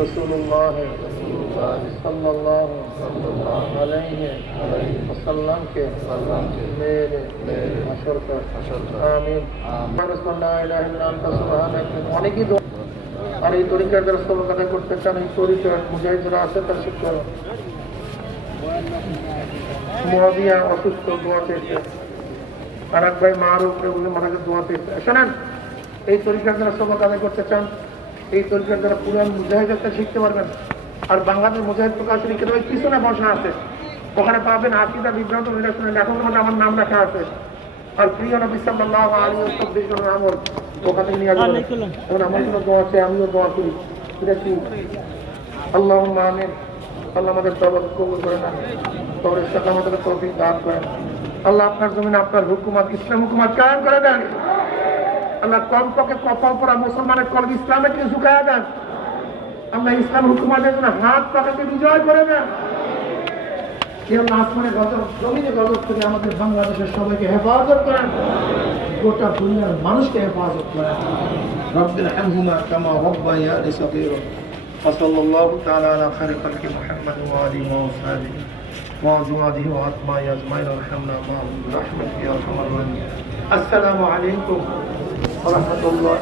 रसूलुल्लाह सल्लल्लाहु अलैहि वसल्लम के मेरे हशर पर आमीन। অনেকেই আর এই তরিকার দ্বারা সবক আদায় করতে চান, এই তরিকার মুজাহিদ যারা আছে তার শিক্ষা মুয়াবিয়া অসুস্থ দোয়া চেয়েছে, আর এক ভাই মারুফ এগুলো মাথাকে দোয়া চেয়েছে। শোনেন, এই তরিকার দ্বারা সবক আদায় করতে চান, এই তরিকার দ্বারা পুরান মুজাহিদ একটা শিখতে পারবেন। আর বাংলাদেশ মুজাহিদ প্রকাশনী কেন ওই পিছনে বসা আছে, ওখানে পাবেন আকিদা বিভ্রান্ত নিরসনের লেখকের মধ্যে আমার নাম লেখা আছে। আর প্রিয় নবী সাল্লাল্লাহু আলাইহি ওয়াসাল্লাম আমল ওখান থেকে নিয়ে আসবেন। এখন আমার কোনো দোয়া আছে, আমিও দোয়া করি, এটা কি? আল্লাহুম্মা আমিন। আল্লাহ আমাদের তওবা কবুল করে নেন, তওবার সাথে আমাদের তৌফিক দান করেন। আল্লাহ আপনার জমিনে আপনার হুকুমত, ইসলাম হুকুমত কায়েম করে দেন। আল্লাহ কমপক্ষে কপাল পরা মুসলমানের কলব ইসলামের দিকে ঝুঁকায়া দেন। আল্লাহ ইসলাম হুকুমতের জন্য হাত পাকাতে বিজয় করে দেন। আসমানে গজব, জমিনে গজব থেকে আমাদের বাংলাদেশের সবাইকে হেফাজত করেন, গোটা দুনিয়ার মানুষকে হেফাজত করেন। রব্বিল হামহুমা কামা রাব্বায়ানি সগীরা। সাল্লাল্লাহু তাআলা আলা খায়রি খালকি মুহাম্মদ ওয়া আলিহি ওয়া সাহবিহি ওয়া আজওয়াজিহি ওয়া আতবাইহি আজমাইন ওয়ারহামনা মা'আহুম বিরাহমাতিকা ইয়া আরহামার রাহিমিন। আসসালামু আলাইকুম ওয়া রাহমাতুল্লাহ।